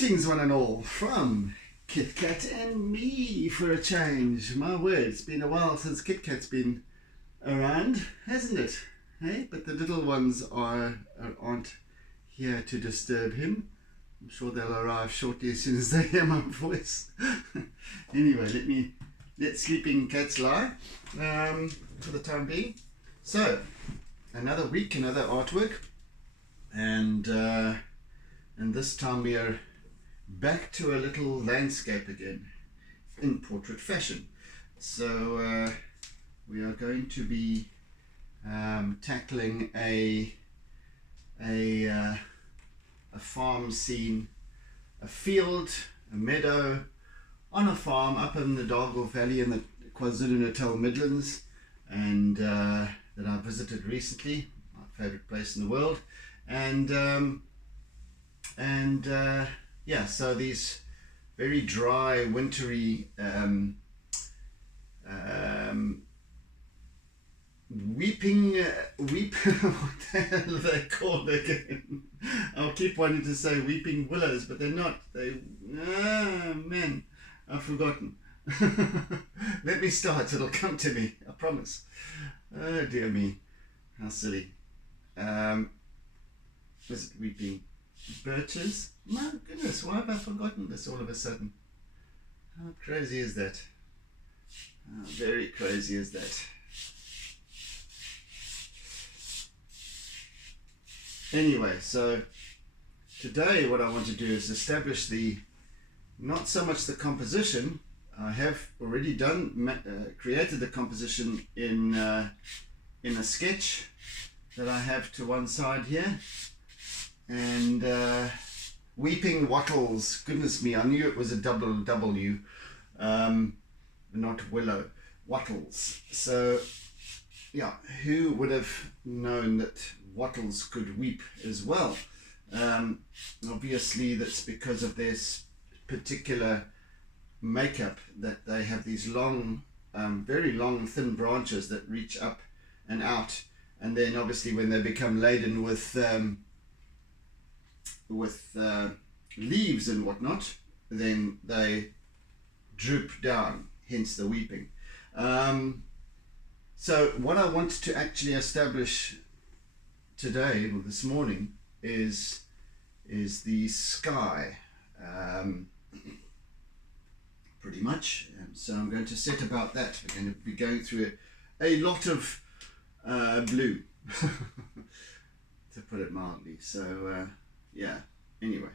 Greetings one and all from Kit Kat and me for a change. My word, it's been a while since Kit Kat's been around, hasn't it? Hey, but the little ones aren't here to disturb him. I'm sure they'll arrive shortly as soon as they hear my voice. Anyway, let sleeping cats lie for the time being. So, another week, another artwork, and this time we are back to a little landscape again in portrait fashion. So we are going to be tackling a farm scene, a field, a meadow on a farm up in the Dargle Valley in the KwaZulu-Natal Midlands, and that I visited recently, my favorite place in the world. Yeah, so these very dry, wintry, weeping, what the hell are they called again? I'll keep wanting to say weeping willows, but they're not. Man, I've forgotten. Let me start, it'll come to me, I promise. Oh dear me, how silly. Was it weeping birches? My goodness, why have I forgotten this all of a sudden? How crazy is that? How very crazy is that? Anyway, so today what I want to do is establish not so much the composition. I have already created the composition in a sketch that I have to one side here. And weeping wattles, goodness me, I knew it was a double W, not willow, wattles. So yeah, who would have known that wattles could weep as well? Obviously that's because of their particular makeup, that they have these long, very long thin branches that reach up and out, and then obviously when they become laden with leaves and whatnot, then they droop down, hence the weeping. So what I want to actually establish today, or this morning, is the sky, pretty much. So I'm going to set about that. We're going to be going through a lot of blue, to put it mildly. So yeah, anyway,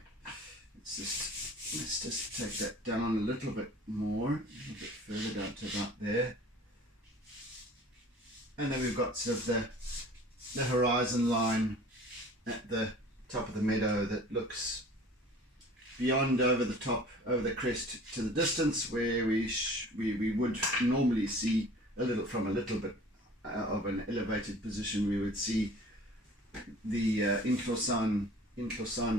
let's just take that down a little bit more, a little bit further down to about there. And then we've got sort of the horizon line at the top of the meadow that looks beyond, over the crest to the distance, where we would normally see from a little bit of an elevated position, we would see the Inclosan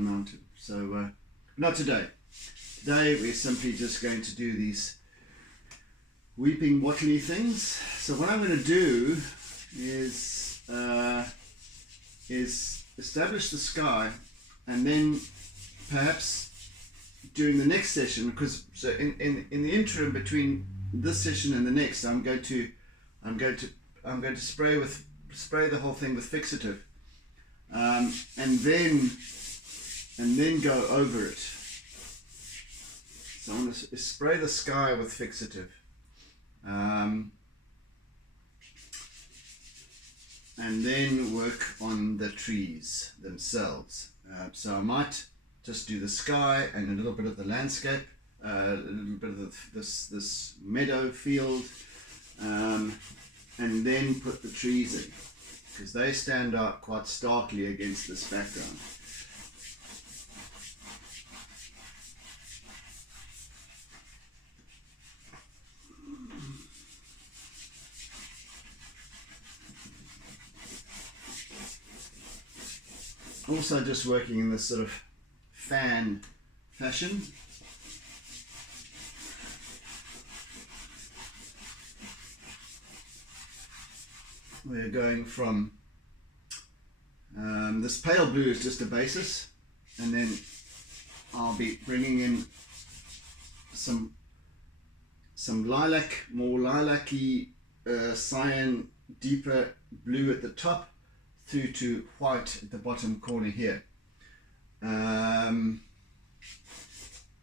mountain. So not today. Today we're simply just going to do these weeping wattly things. So what I'm going to do is establish the sky, and then perhaps during the next session, because so in the interim between this session and the next, I'm going to spray the whole thing with fixative, and then go over it. So I'm going to spray the sky with fixative, and then work on the trees themselves. So I might just do the sky and a little bit of the landscape, a little bit of this meadow field, and then put the trees in, because they stand out quite starkly against this background. Also just working in this sort of fan fashion. We're going from this pale blue is just a basis, and then I'll be bringing in some lilac, more lilac-y, cyan, deeper blue at the top through to white at the bottom corner here.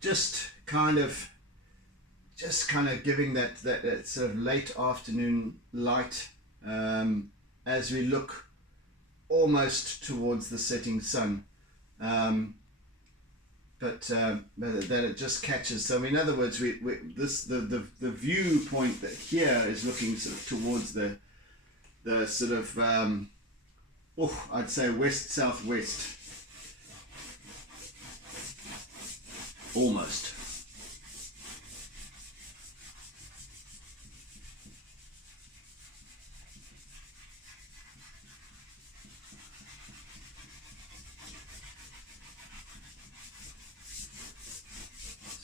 Just kind of giving that sort of late afternoon light as we look almost towards the setting sun, but that it just catches. So in other words, the viewpoint that here is looking sort of towards the sort of I'd say west southwest almost.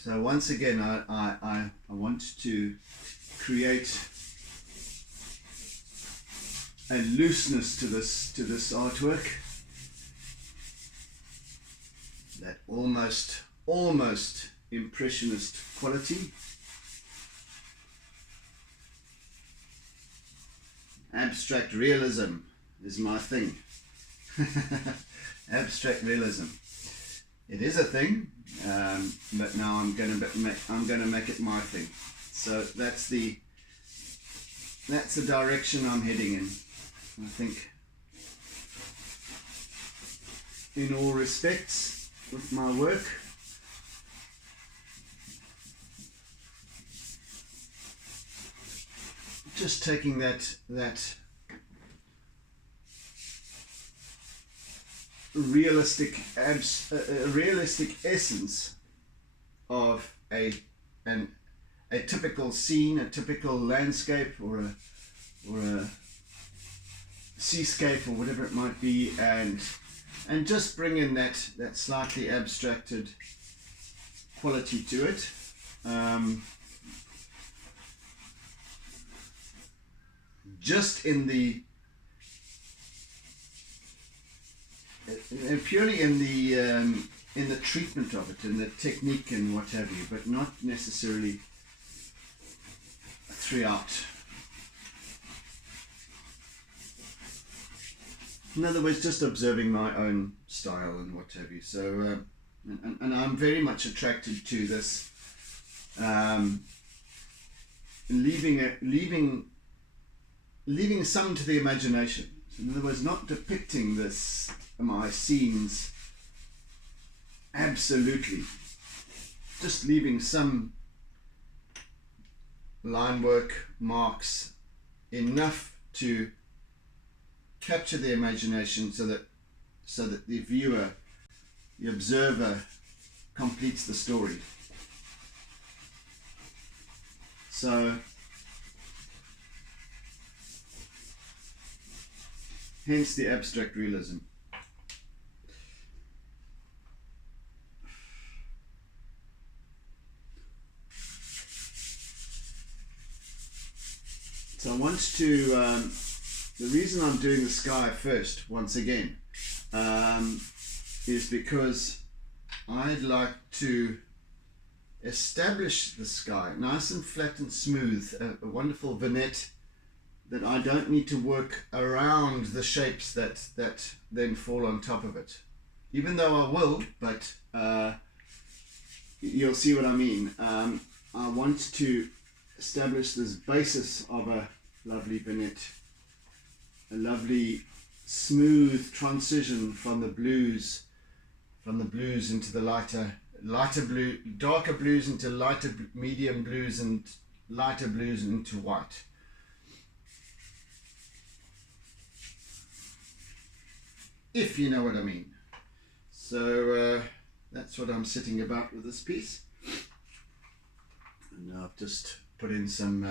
So once again, I want to create a looseness to this artwork, that almost impressionist quality. Abstract realism is my thing. Abstract realism. It is a thing, but now I'm going to make it my thing. So that's the direction I'm heading in. I think, in all respects, with my work. Just taking that realistic essence of a typical scene, a typical landscape, or a seascape, or whatever it might be, and just bring in that slightly abstracted quality to it. Just in the purely in the treatment of it, in the technique and what have you, but not necessarily throughout. In other words, just observing my own style and what have you. So, and I'm very much attracted to this, leaving some to the imagination. So in other words, not depicting my scenes absolutely, just leaving some line work, marks, enough to capture the imagination, so that the viewer, the observer, completes the story. So hence the abstract realism. So I want to, the reason I'm doing the sky first, once again, is because I'd like to establish the sky nice and flat and smooth, a wonderful vignette that I don't need to work around the shapes that then fall on top of it. Even though I will, but you'll see what I mean. I want to establish this basis of a lovely vignette, a lovely smooth transition from the blues into the lighter blue, darker blues into lighter medium blues, and lighter blues into white. If you know what I mean. So that's what I'm sitting about with this piece. And I've just put in some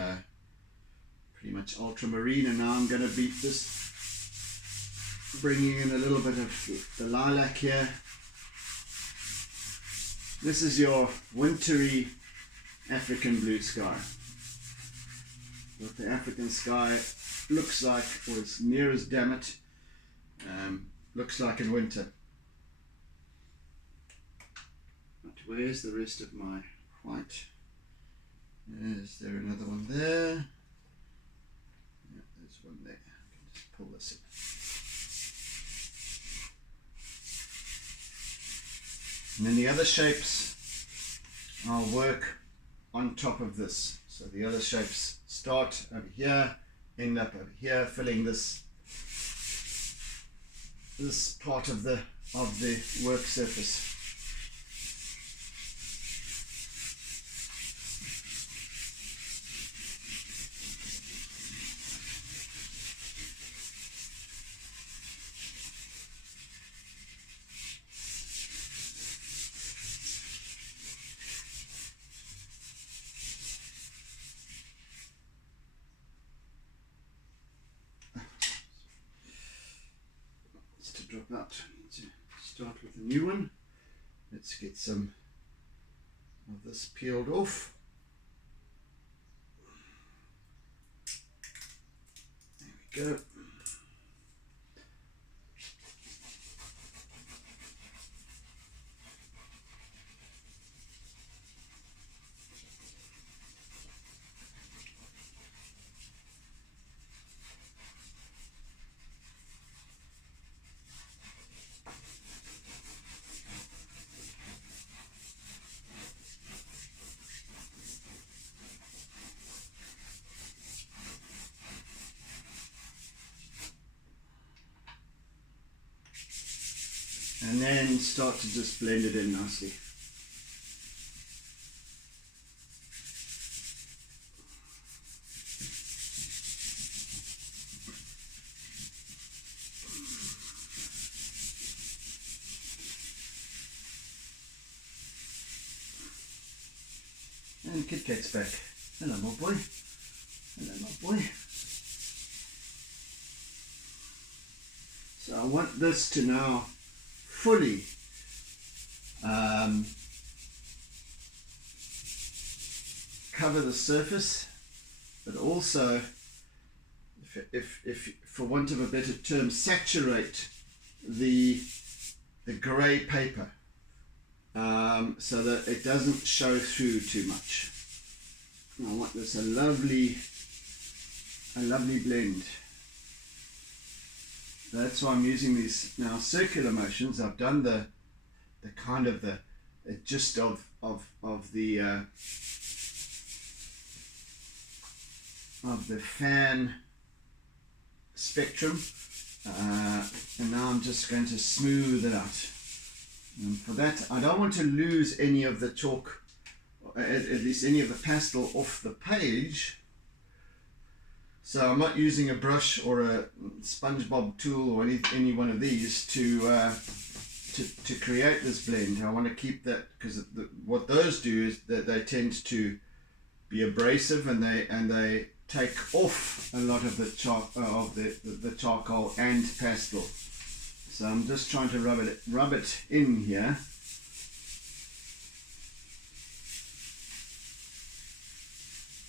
pretty much ultramarine, and now I'm going to be just bringing in a little bit of the lilac here. This is your wintry African blue sky. What the African sky looks like, or as near as damn it, looks like in winter. Where's the rest of my white? Is there another one there? Yeah, there's one there. I can just pull this in. And then the other shapes I'll work on top of this. So the other shapes start over here, end up over here, filling this part of the work surface. Drop out. To start with a new one. Let's get some of this peeled off. There we go. And then start to just blend it in nicely. And Kit Kat's back. Hello, my boy. Hello, my boy. So I want this to now fully cover the surface, but also, if for want of a better term, saturate the grey paper so that it doesn't show through too much. And I want this a lovely blend. That's why I'm using these now circular motions. I've done the kind of the gist of the fan spectrum, and now I'm just going to smooth it out. And for that, I don't want to lose any of the chalk, at least any of the pastel off the page. So I'm not using a brush or a SpongeBob tool or any one of these to create this blend. I want to keep that, because what those do is that they tend to be abrasive, and they take off a lot of the charcoal and pastel. So I'm just trying to rub it in here.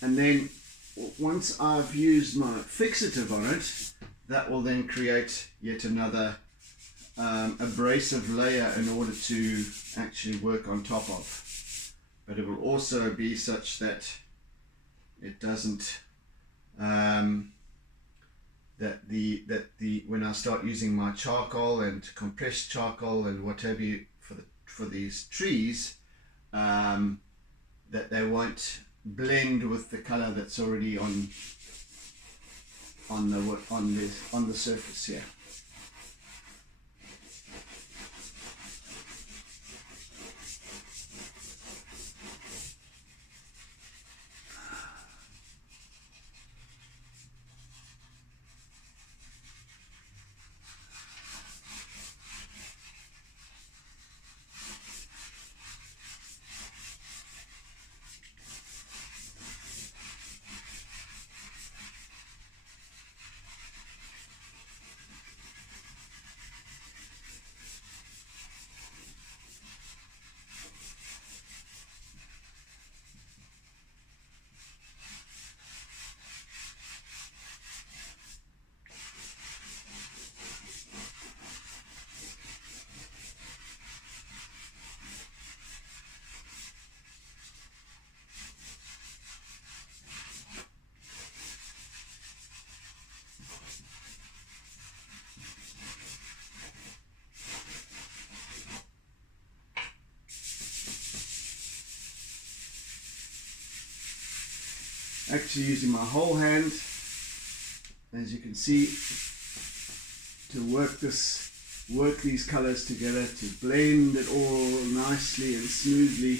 And then once I've used my fixative on it, that will then create yet another abrasive layer in order to actually work on top of. But it will also be such that it doesn't when I start using my charcoal and compressed charcoal and what have you for these trees, that they won't blend with the color that's already on the surface here. actually using my whole hand, as you can see, to work these colors together, to blend it all nicely and smoothly.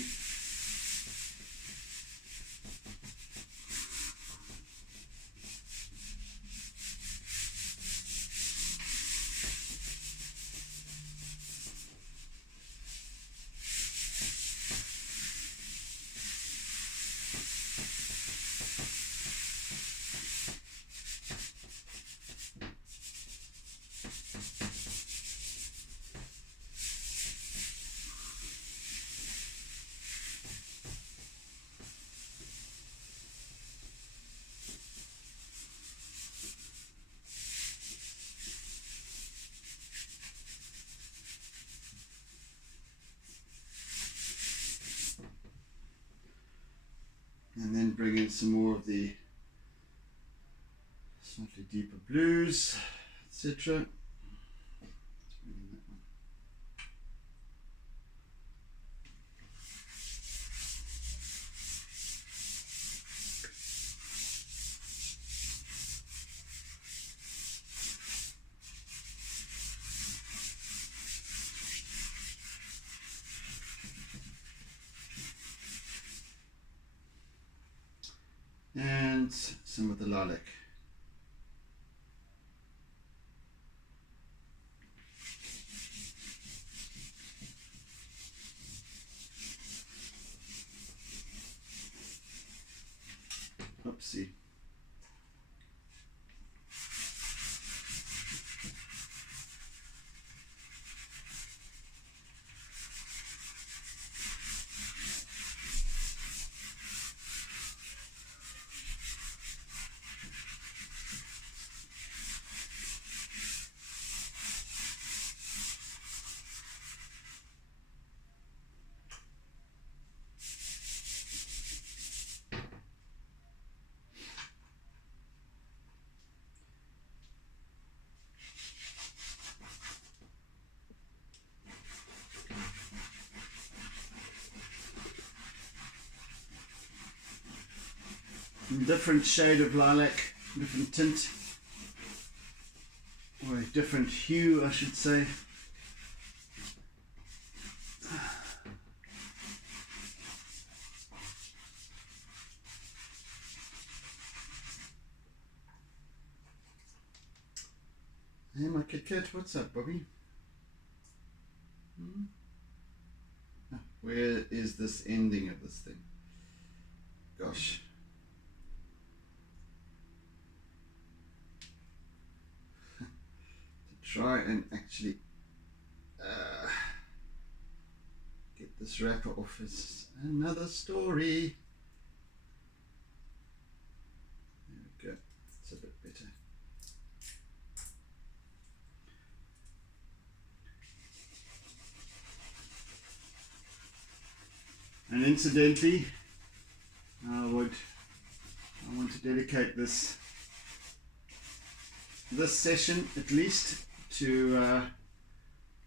And then bring in some more of the slightly deeper blues, etc. And some of the lilac. Oopsie. Different shade of lilac, different tint, or a different hue, I should say. Hey, my Kit Kat, what's up, Bobby? Where is this ending of this thing? Gosh. Try and actually get this wrapper off is another story. There we go, it's a bit better. And incidentally, I want to dedicate this session at least to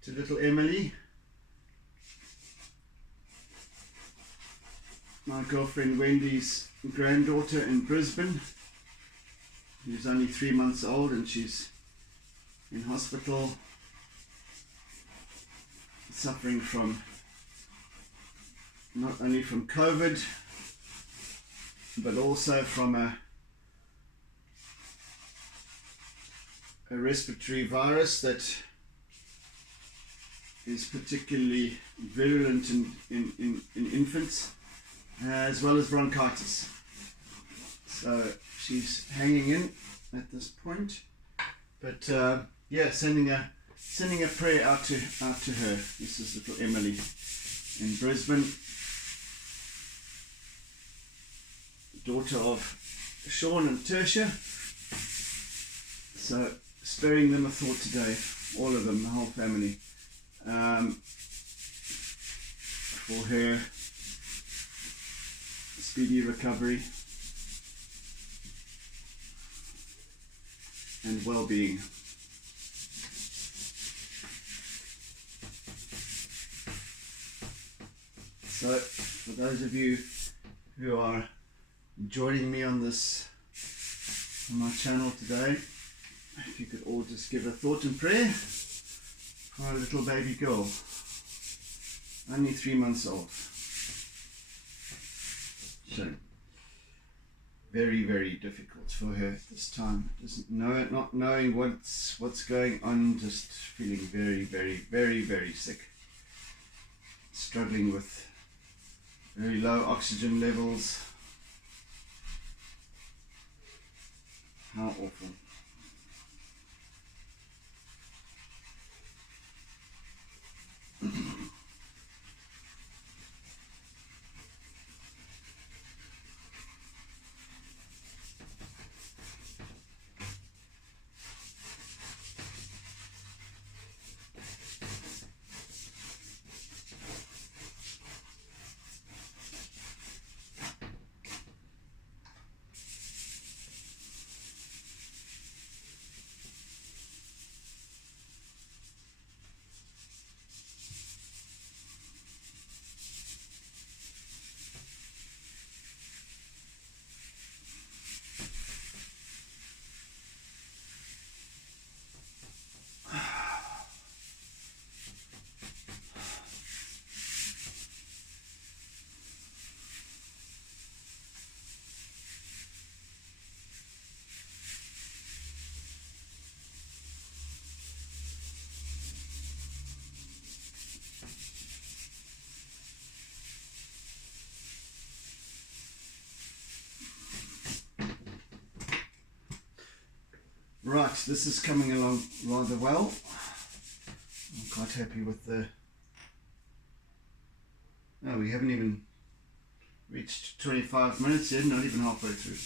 little Emily, my girlfriend Wendy's granddaughter in Brisbane, who's only 3 months old, and she's in hospital suffering from not only from COVID but also from a respiratory virus that is particularly virulent in infants, as well as bronchitis. So she's hanging in at this point, but yeah, sending a prayer out to her. This is little Emily in Brisbane, daughter of Sean and Tertia. So sparing them a thought today, all of them, the whole family, for her speedy recovery and well-being. So for those of you who are joining me on my channel today. If you could all just give a thought and prayer for our little baby girl, only 3 months old. So very, very difficult for her at this time. Not knowing what's going on, just feeling very, very, very, very sick. Struggling with very low oxygen levels. How awful. Right, this is coming along rather well. I'm quite happy with the... No, we haven't even reached 25 minutes yet, not even halfway through.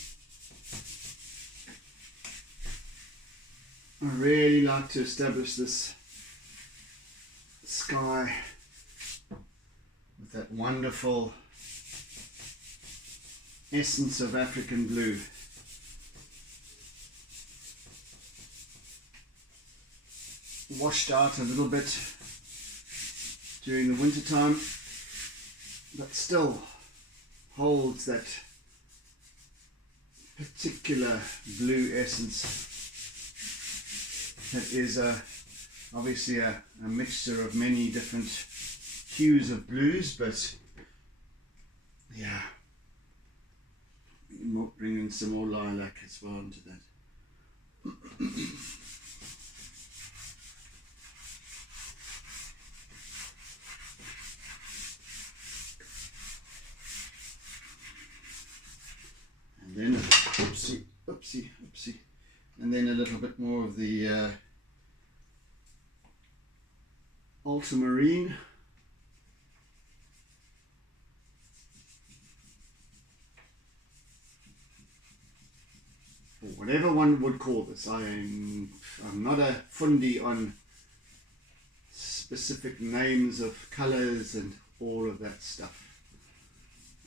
I really like to establish this sky with that wonderful essence of African blue. Washed out a little bit during the winter time, but still holds that particular blue essence that is obviously a mixture of many different hues of blues, but yeah, bring in some more lilac as well into that. And then, oopsie, and then a little bit more of the ultramarine. Or whatever one would call this. I'm not a fundy on specific names of colours and all of that stuff.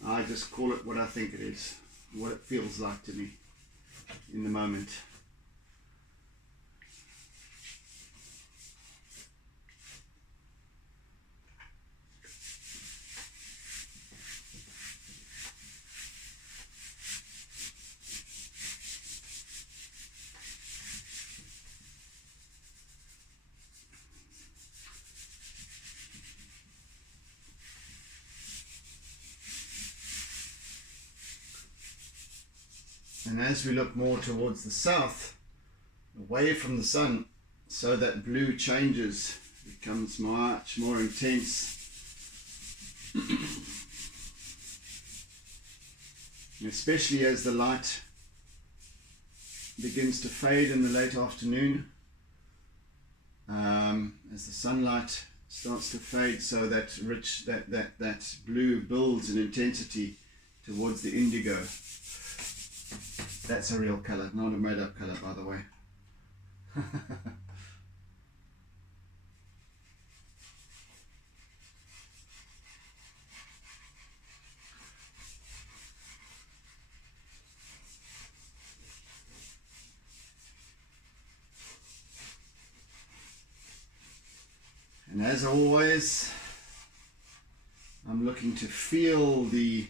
I just call it what I think it is, what it feels like to me in the moment. And as we look more towards the south, away from the sun, so that blue changes, becomes much more intense. Especially as the light begins to fade in the late afternoon, as the sunlight starts to fade, so that that blue builds in intensity towards the indigo. That's a real colour, not a made up colour, by the way. And as always, I'm looking to feel the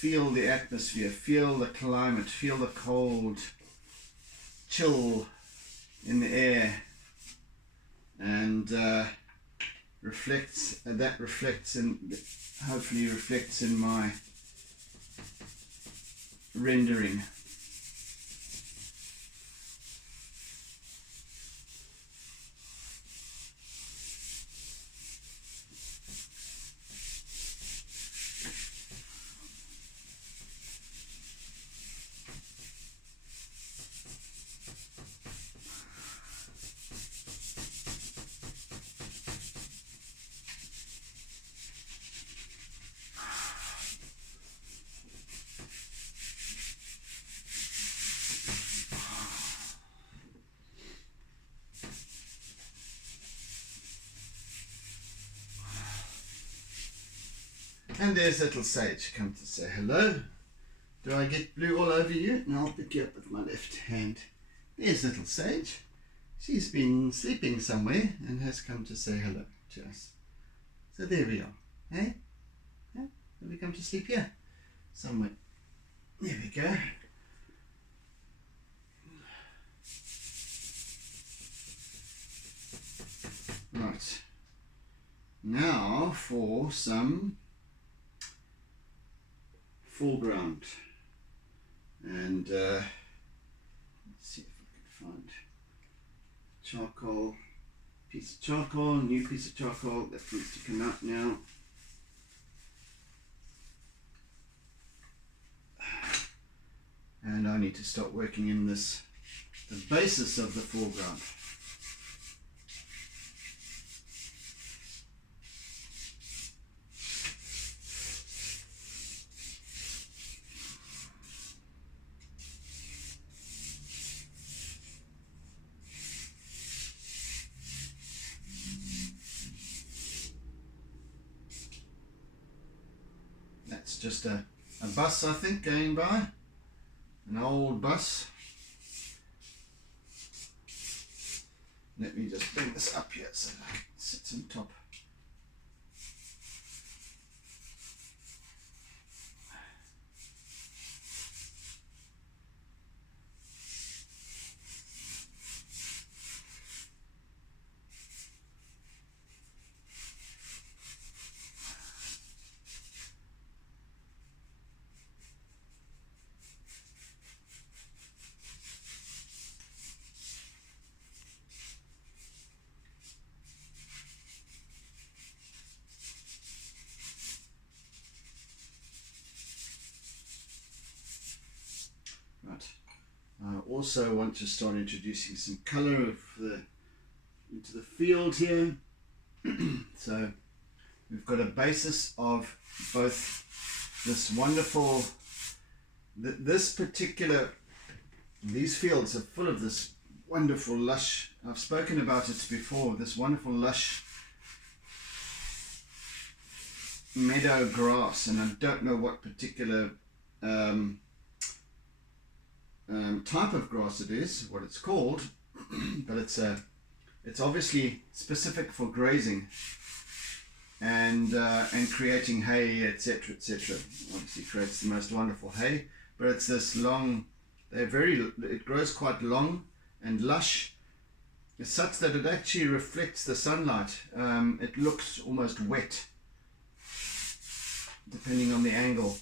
feel the atmosphere, feel the climate, feel the cold chill in the air, and reflects and hopefully reflects in my rendering. And there's little Sage come to say hello. Do I get blue all over you? And I'll pick you up with my left hand. There's little Sage. She's been sleeping somewhere and has come to say hello to us. So there we are. Hey? Yeah? Have we come to sleep here? Somewhere. There we go. Right. Now for some foreground, and let's see if I can find charcoal, piece of charcoal, new piece of charcoal that needs to come out now. And I need to start working in this, the basis of the foreground. That's just a bus, I think, going by. An old bus. Let me just bring this up here so that it sits on top. I also want to start introducing some colour into the field here. So we've got a basis of both this wonderful, these fields are full of this wonderful lush, I've spoken about it before, this wonderful lush meadow grass, and I don't know what particular type of grass it is, what it's called, but it's obviously specific for grazing and creating hay, etc., etc. Obviously creates the most wonderful hay, but it's this long, it grows quite long and lush. It's such that it actually reflects the sunlight. It looks almost wet depending on the angle.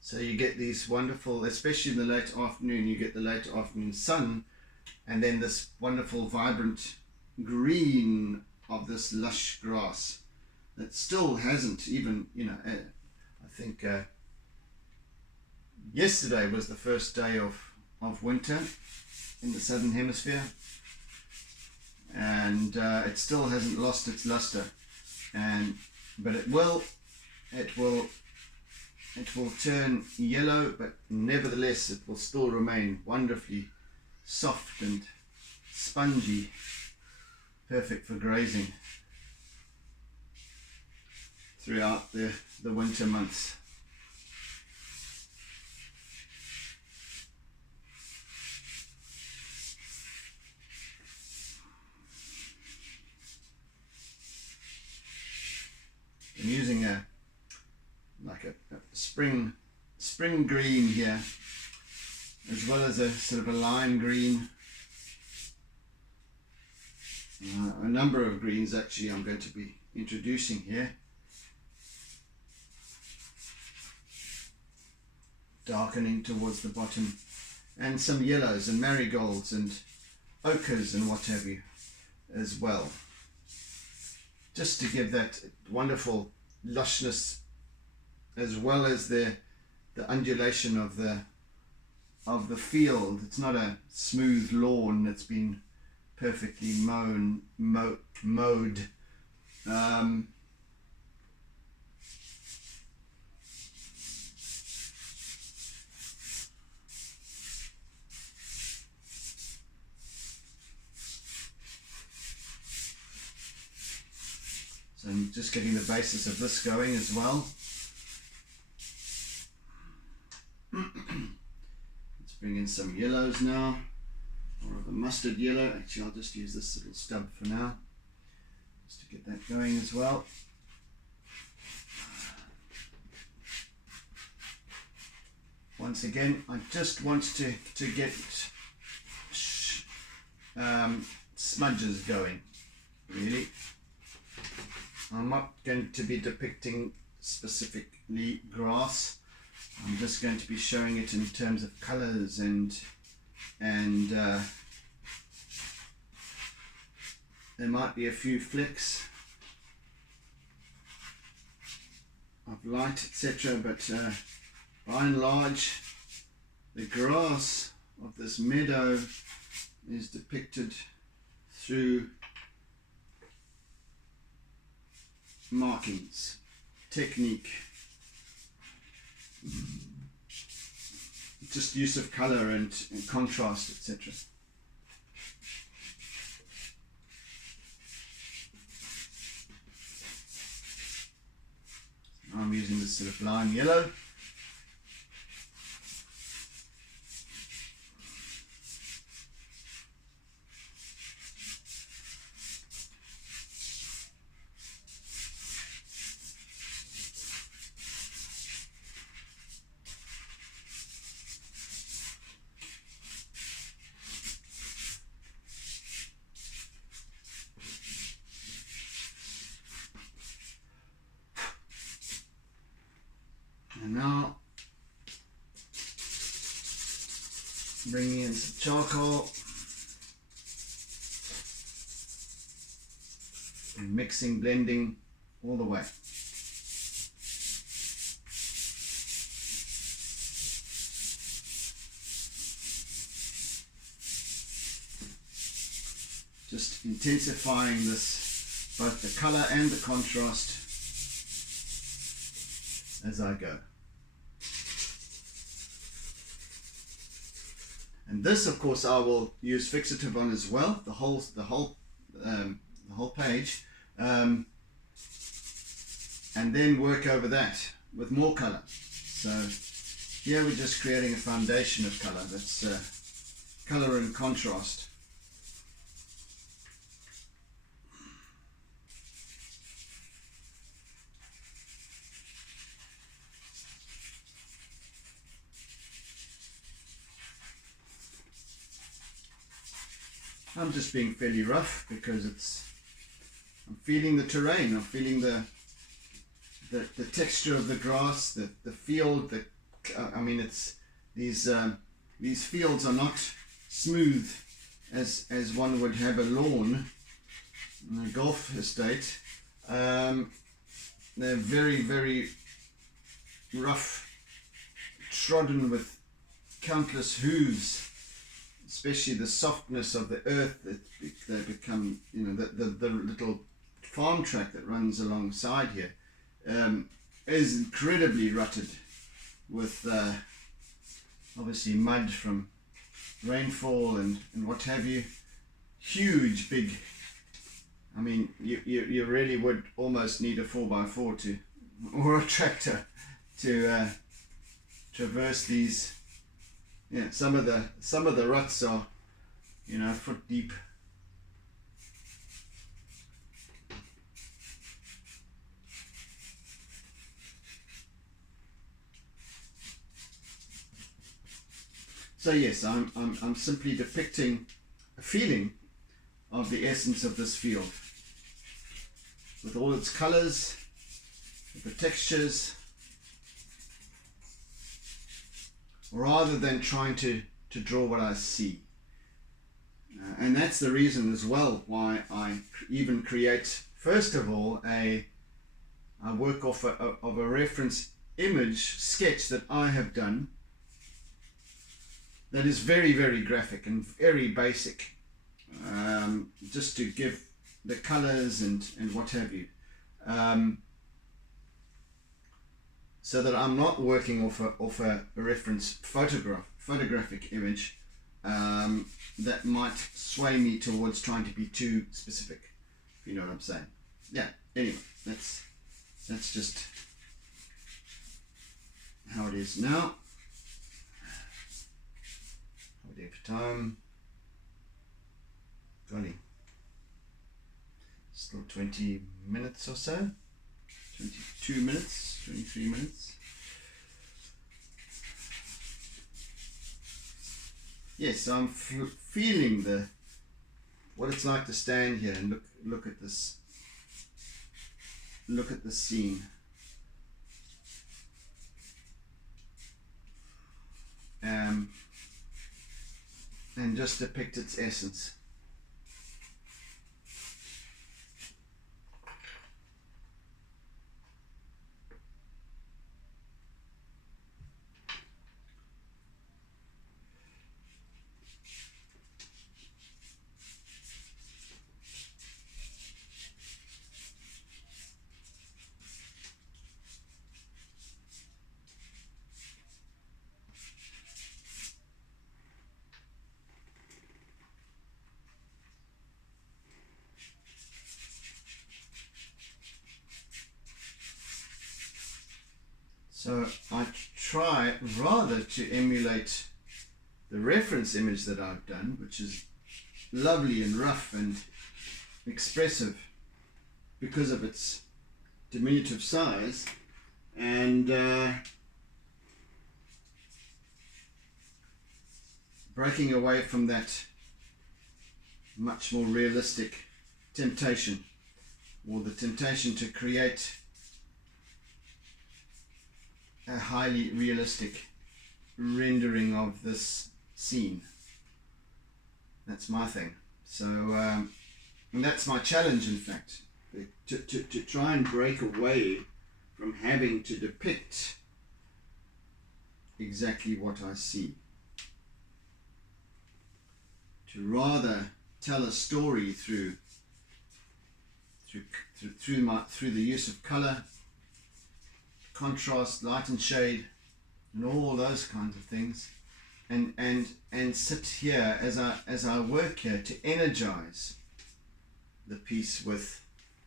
So you get these wonderful, especially in the late afternoon, you get the late afternoon sun, and then this wonderful vibrant green of this lush grass that still hasn't even, I think yesterday was the first day of winter in the southern hemisphere, and it still hasn't lost its luster, but it will turn yellow, but nevertheless it will still remain wonderfully soft and spongy, perfect for grazing throughout the winter months. spring green here, as well as a sort of a lime green. A number of greens actually I'm going to be introducing here. Darkening towards the bottom, and some yellows and marigolds and ochres and what have you as well, just to give that wonderful lushness, as well as the undulation of the field. It's not a smooth lawn that's been perfectly mowed. So I'm just getting the basis of this going as well. Let's bring in some yellows now, more of a mustard yellow. Actually, I'll just use this little stub for now, just to get that going as well. Once again, I just want to get smudges going, really. I'm not going to be depicting specifically grass. I'm just going to be showing it in terms of colors and there might be a few flecks of light, etc. But by and large, the grass of this meadow is depicted through markings, technique, just use of color and contrast, etc. I'm using this sort of lime yellow. And now bringing in some charcoal and mixing, blending all the way. Just intensifying this, both the color and the contrast as I go. And this, of course, I will use fixative on as well, the whole page, and then work over that with more color. So here we're just creating a foundation of color. That's color and contrast. I'm just being fairly rough because I'm feeling the terrain, I'm feeling the texture of the grass, the field. I mean, it's these fields are not smooth as one would have a lawn in a golf estate. They're very, very rough, trodden with countless hooves. Especially the softness of the earth that they become, you know, the little farm track that runs alongside here is incredibly rutted with obviously mud from rainfall and what have you. Huge, big, I mean, you really would almost need a 4x4 or a tractor to traverse these. Yeah, some of the ruts are, you know, a foot deep. So yes, I'm simply depicting a feeling of the essence of this field, with all its colors, the textures, rather than trying to draw what I see. And that's the reason as well why I even create, first of all, I work off of a reference image sketch that I have done that is very, very graphic and very basic, just to give the colors and what have you, so that I'm not working off a reference photographic image that might sway me towards trying to be too specific, if you know what I'm saying. Yeah, anyway, that's just how it is now. Idea for time. Golly. Still 20 minutes or so. 22 minutes, 23 minutes. Yes, I'm feeling what it's like to stand here and look at this. Look at the scene. And just depict its essence. So I try rather to emulate the reference image that I've done, which is lovely and rough and expressive because of its diminutive size, and breaking away from that much more realistic temptation, or the temptation to create a highly realistic rendering of this scene. That's my thing. So and that's my challenge, in fact, to try and break away from having to depict exactly what I see, to rather tell a story through the use of color, contrast, light and shade, and all those kinds of things, and sit here as I work here to energize the piece with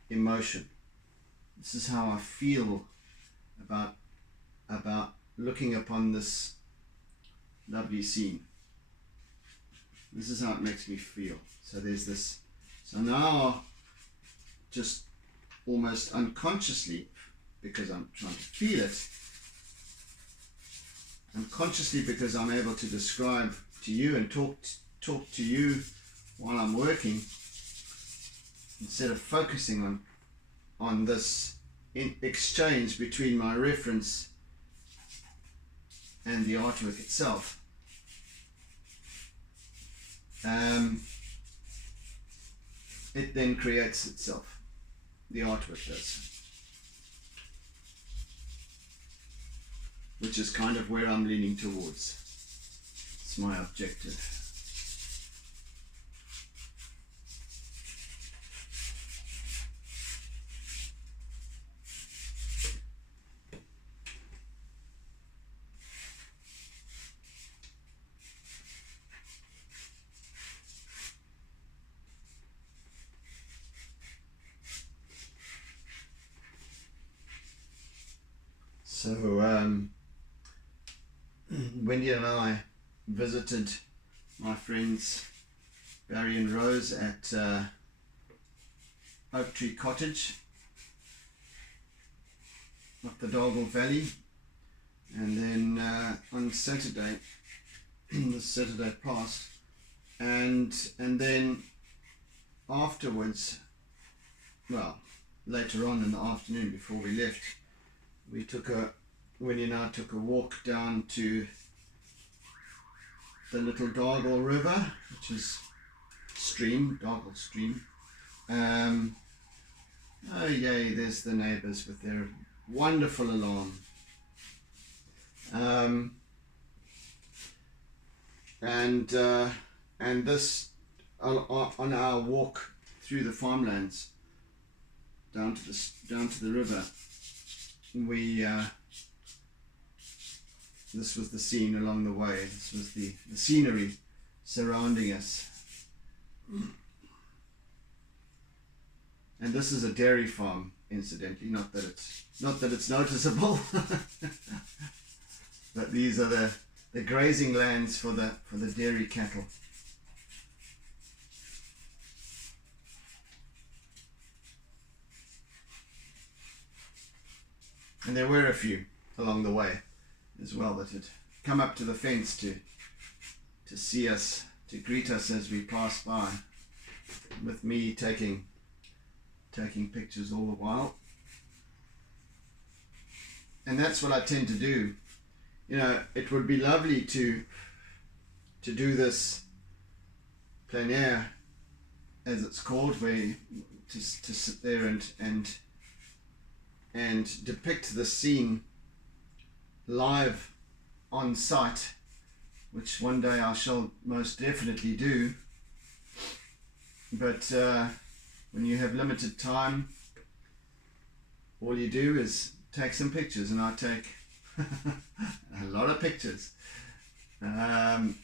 emotion. This is how I feel about looking upon this lovely scene. This is how it makes me feel. So there's this. So now, just almost unconsciously, because I'm trying to feel it, unconsciously, because I'm able to describe to you and talk to you while I'm working, instead of focusing on this exchange between my reference and the artwork itself. It then creates itself. The artwork does. Which is kind of where I'm leaning towards. It's my objective. So, Wendy and I visited my friends Barry and Rose at Oak Tree Cottage up the Dargle Valley, and then on Saturday this Saturday past, and then afterwards, well, later on in the afternoon before we left, Winnie and I took a walk down to the little Dargle River, which is Dargle Stream. Oh yay, there's the neighbours with their wonderful alarm. And this on our walk through the farmlands down to the river, this was the scene along the way. This was the scenery surrounding us. And this is a dairy farm, incidentally. Not that it's noticeable, but these are the grazing lands for the dairy cattle. And there were a few along the way as well that had come up to the fence to see us, to greet us as we passed by, with me taking pictures all the while. And that's what I tend to do. You know, it would be lovely to do this plein air, as it's called, where to sit there and depict the scene live on site, which one day I shall most definitely do. But when you have limited time, all you do is take some pictures, and I take a lot of pictures, and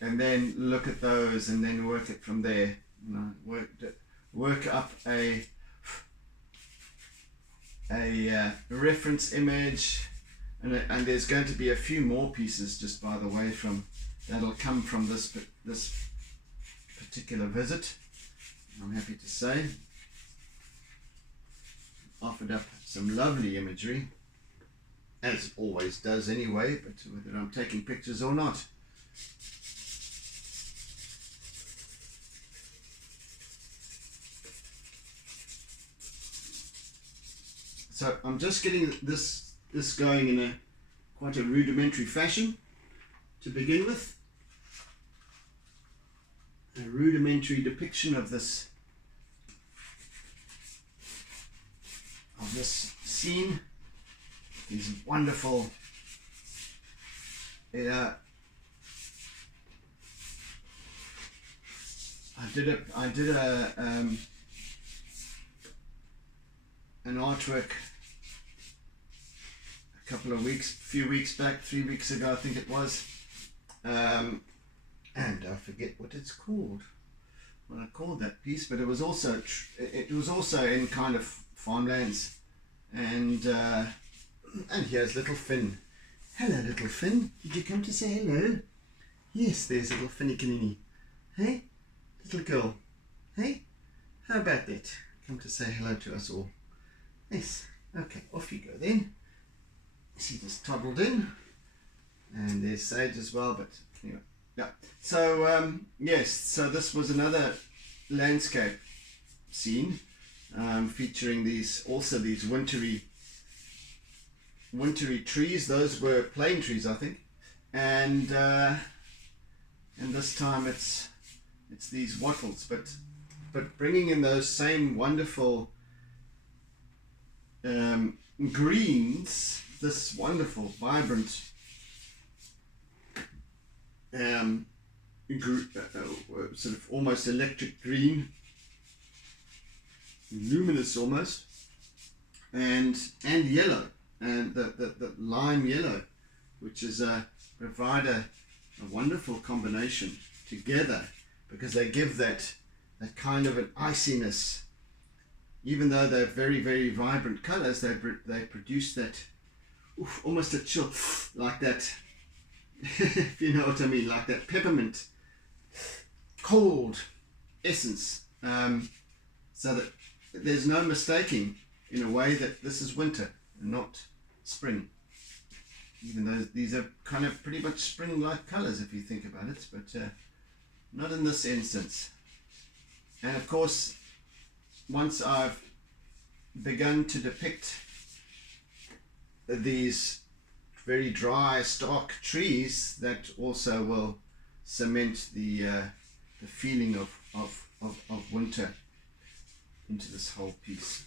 then look at those and then work it from there. You know, work up a reference image, and there's going to be a few more pieces, just by the way, that'll come from this particular visit. I'm happy to say, offered up some lovely imagery, as it always does anyway, but whether I'm taking pictures or not. So I'm just getting this going in quite a rudimentary fashion to begin with. A rudimentary depiction of this scene. These wonderful, I did an artwork a few weeks back, 3 weeks ago I think it was, and I forget what it's called, what I called that piece, but it was also in kind of farmlands, and here's little Finn. Hello, little Finn. Did you come to say hello? Yes, there's little Finny Canini. Hey, little girl. Hey, how about that? Come to say hello to us all. Yes. Okay, off you go then. She just toddled in, and there's Sage as well. But anyway, yeah. So yes. So this was another landscape scene, featuring these wintery trees. Those were plane trees, I think, and this time it's these wattles, but bringing in those same wonderful greens, this wonderful vibrant sort of almost electric green, luminous almost, and yellow, and the lime yellow, which is provide a wonderful combination together, because they give that kind of an iciness. Even though they're very, very vibrant colors, they produce that almost a chill, like that, if you know what I mean, like that peppermint cold essence, so that there's no mistaking, in a way, that this is winter and not spring. even though these are kind of pretty much spring-like colours if you think about it, but not in this instance. And of course, once I've begun to depict these very dry, stark trees, that also will cement the feeling of winter into this whole piece.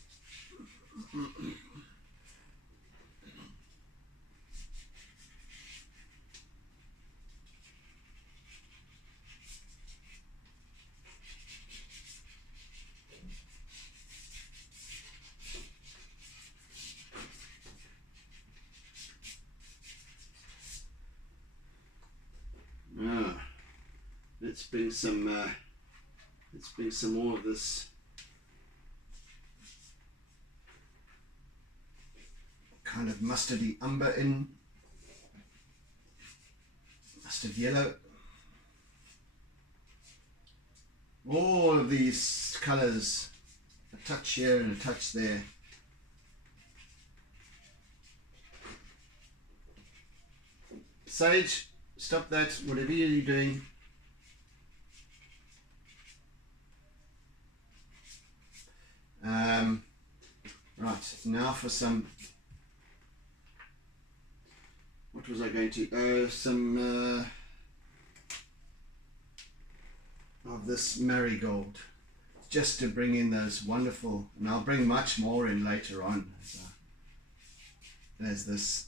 Let's bring some more of this kind of mustardy umber in, mustard yellow. All of these colours, a touch here and a touch there. Sage, stop that, whatever you're doing. Right, now for some, what was I going to, some of this marigold, just to bring in those wonderful, and I'll bring much more in later on. So, there's this,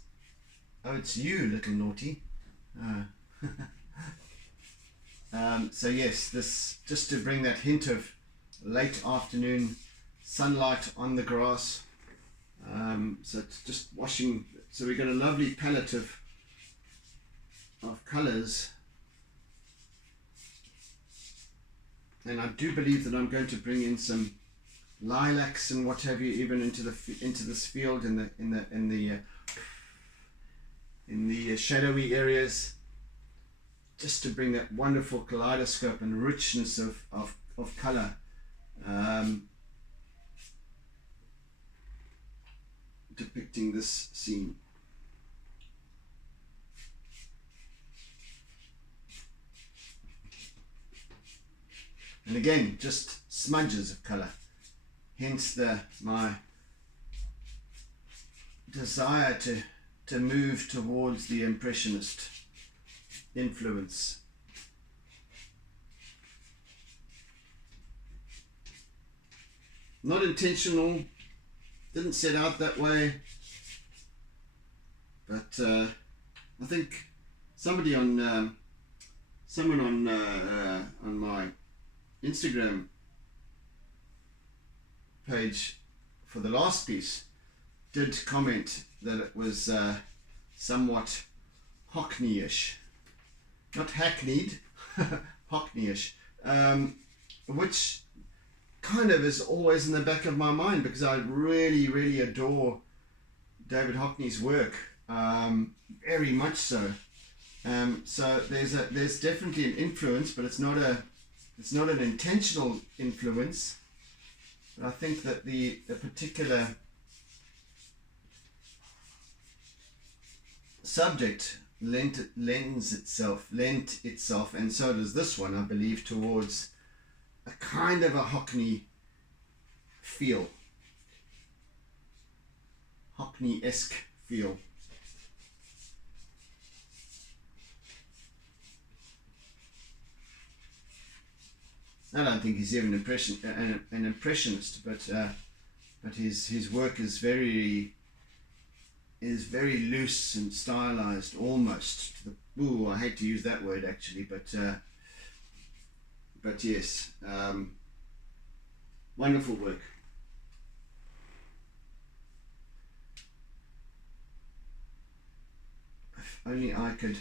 oh, it's you, little naughty. So yes, this, just to bring that hint of late afternoon sunlight on the grass. So it's just washing, so we've got a lovely palette of colours, and I do believe that I'm going to bring in some lilacs and what have you, even into this field in the shadowy areas, just to bring that wonderful kaleidoscope and richness of colour. Depicting this scene. And again, just smudges of colour, hence my desire to move towards the impressionist influence. Not intentional, didn't set out that way, but I think someone on my Instagram page for the last piece did comment that it was somewhat Hockney-ish, not hackneyed, Hockney-ish, which kind of is always in the back of my mind, because I really, really adore David Hockney's work, very much so. So there's definitely an influence, but it's not an intentional influence. But I think that the particular subject lent itself, and so does this one, I believe, towards a kind of a Hockney feel, Hockney-esque feel. I don't think he's even an impressionist, but his work is very loose and stylized, almost to the, ooh, I hate to use that word actually, but yes, wonderful work. If only I could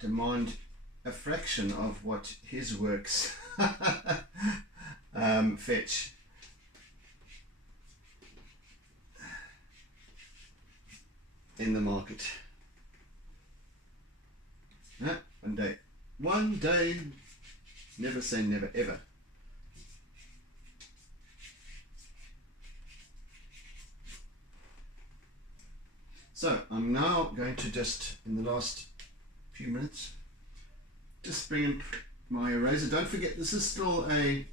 demand a fraction of what his works fetch. In the market. One day, never say never ever. So I'm now going to just, in the last few minutes, just bring in my eraser. Don't forget, this is still a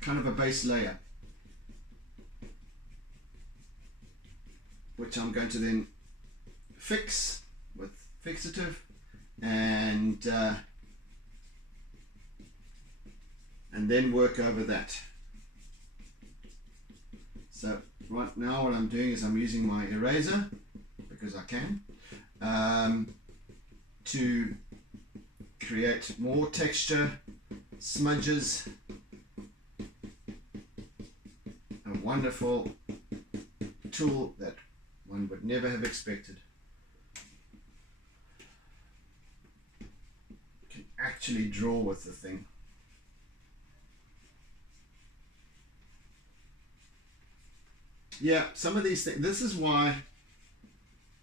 kind of a base layer, which I'm going to then fix with fixative and then work over that. So right now what I'm doing is I'm using my eraser, because I can, to create more texture, smudges, a wonderful tool that one would never have expected. You can actually draw with the thing. Yeah, some of these things, this is why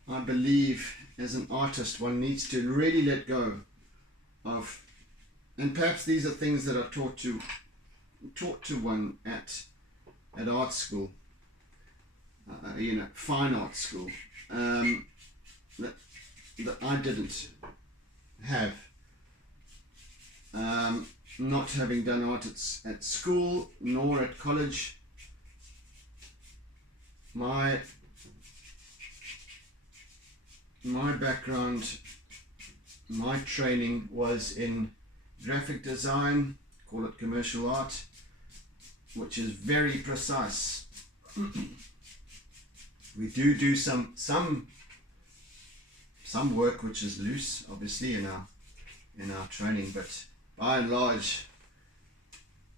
I believe as an artist one needs to really let go of, and perhaps these are things that are taught to one at art school, you know, fine art school, that I didn't have, not having done art at school nor at college. My background, my training was in graphic design, call it commercial art, which is very precise. We do some work which is loose, obviously, in our training, but by and large,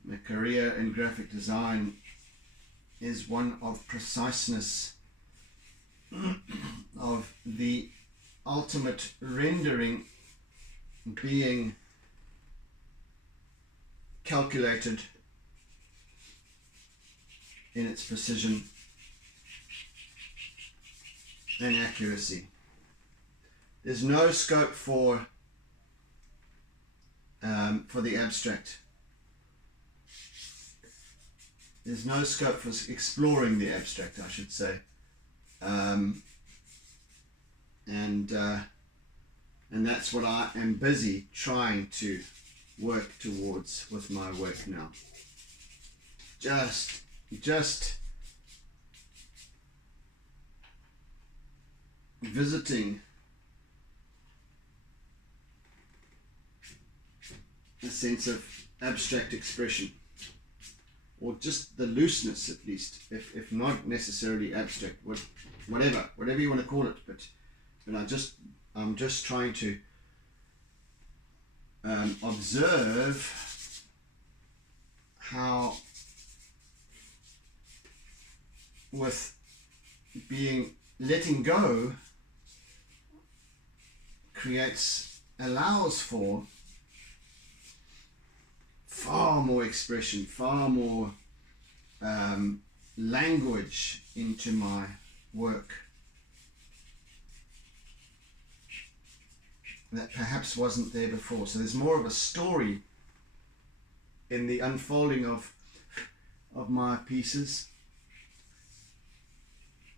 my career in graphic design is one of preciseness, of the ultimate rendering being calculated in its precision and accuracy. There's no scope for the abstract. There's no scope for exploring the abstract, I should say. And that's what I am busy trying to work towards with my work now. Just visiting a sense of abstract expression, or just the looseness, at least, if not necessarily abstract, whatever you want to call it, but I'm just trying to observe how, with letting go, allows for far more expression, far more language into my work that perhaps wasn't there before. So there's more of a story in the unfolding of my pieces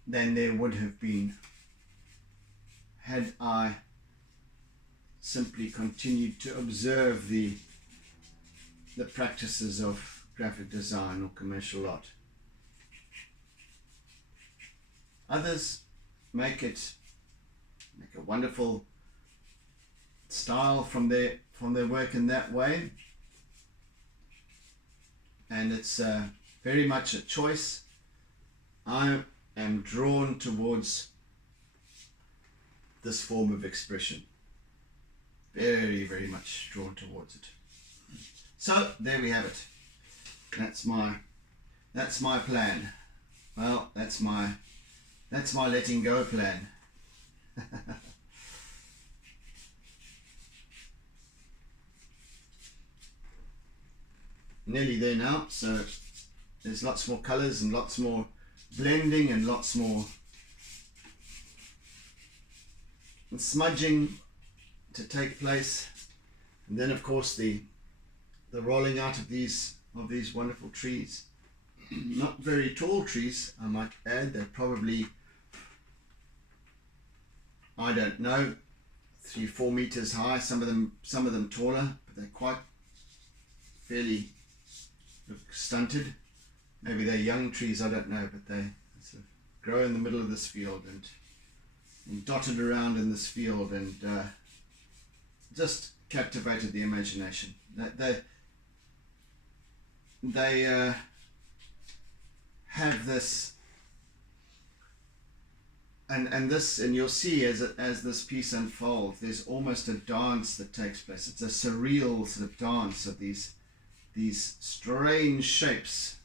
than there would have been had I simply continued to observe the practices of graphic design or commercial art. Others make a wonderful style from their work in that way, and it's very much a choice. I am drawn towards this form of expression, very, very much drawn towards it. So there we have it. That's my plan. Well, that's my letting go plan. Nearly there now, so there's lots more colors and lots more blending and lots more smudging to take place, and then of course the rolling out of these wonderful trees. Not very tall trees, I might add. They're probably I don't know, 3-4 meters high, some of them taller, but they're quite fairly stunted. Maybe they're young trees, I don't know, but they sort of grow in the middle of this field and dotted around in this field, and just captivated the imagination. They have this, and you'll see as this piece unfolds, there's almost a dance that takes place. It's a surreal sort of dance of these strange shapes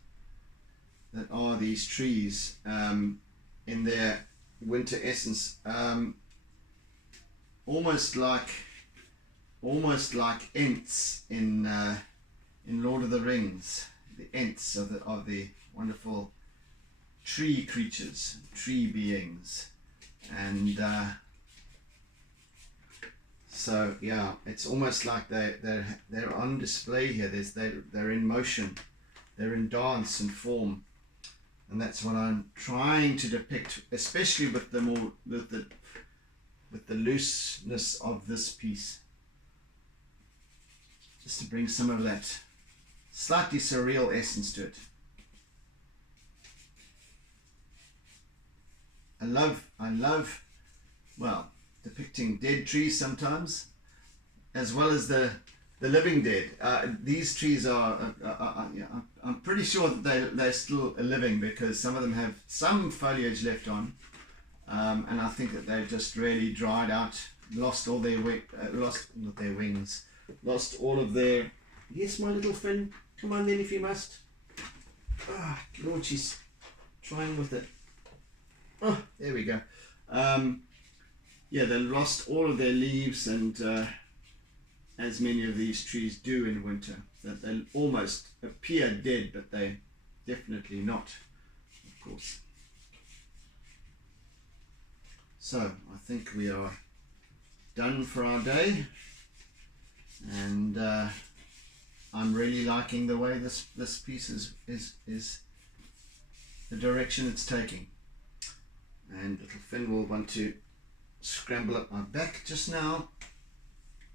that are these trees in their winter essence, almost like Ents in Lord of the Rings, the Ents of the wonderful tree creatures, tree beings, and so yeah, it's almost like they're on display here. They're in motion, they're in dance and form, and that's what I'm trying to depict, especially with the looseness of this piece, just to bring some of that slightly surreal essence to it. I love, well, depicting dead trees sometimes, as well as the living dead. These trees are, I'm pretty sure that they're still living, because some of them have some foliage left on, and I think that they've just really dried out, lost all their wings, lost all of their. Yes, my little Finn, come on then if you must. Ah, Lord, she's trying with it. Oh, there we go. Yeah, they lost all of their leaves, and as many of these trees do in winter, that they almost appear dead, but they're definitely not, of course. So I think we are done for our day, and I'm really liking the way this piece is the direction it's taking. And little Finn will want to scramble up my back just now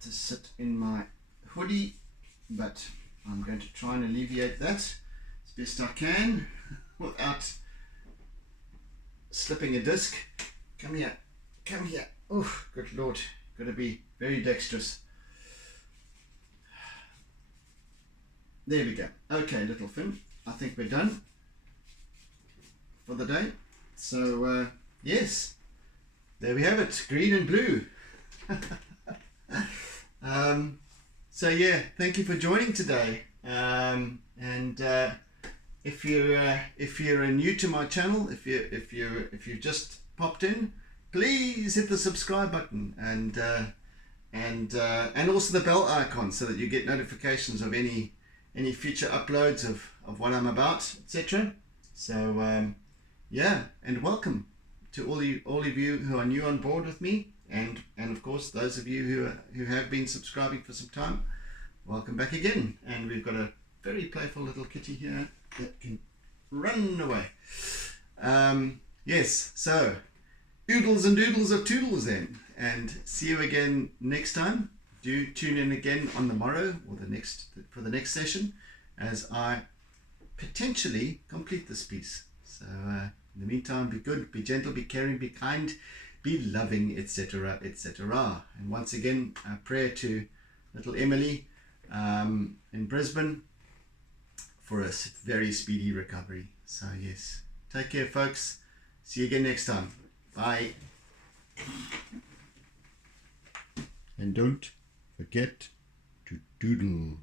to sit in my hoodie, but I'm going to try and alleviate that as best I can without slipping a disc. Come here, come here. Oh, good Lord, got to be very dexterous. There we go. Okay, little Finn, I think we're done for the day. So yes, there we have it, green and blue. So yeah, thank you for joining today. And if you're new to my channel, if you've just popped in, please hit the subscribe button and also the bell icon, so that you get notifications of any future uploads of what I'm about, etc. So yeah, and welcome to all of you who are new on board with me, and of course those of you who have been subscribing for some time. Welcome back again. And we've got a very playful little kitty here that can run away. Yes, so oodles and doodles of toodles then, and see you again next time. Do tune in again on the morrow or for the next session, as I potentially complete this piece. So in the meantime, be good, be gentle, be caring, be kind, be loving, etc., etc. And once again, a prayer to little Emily in Brisbane for a very speedy recovery. So yes, take care, folks. See you again next time. Bye. And don't forget to doodle.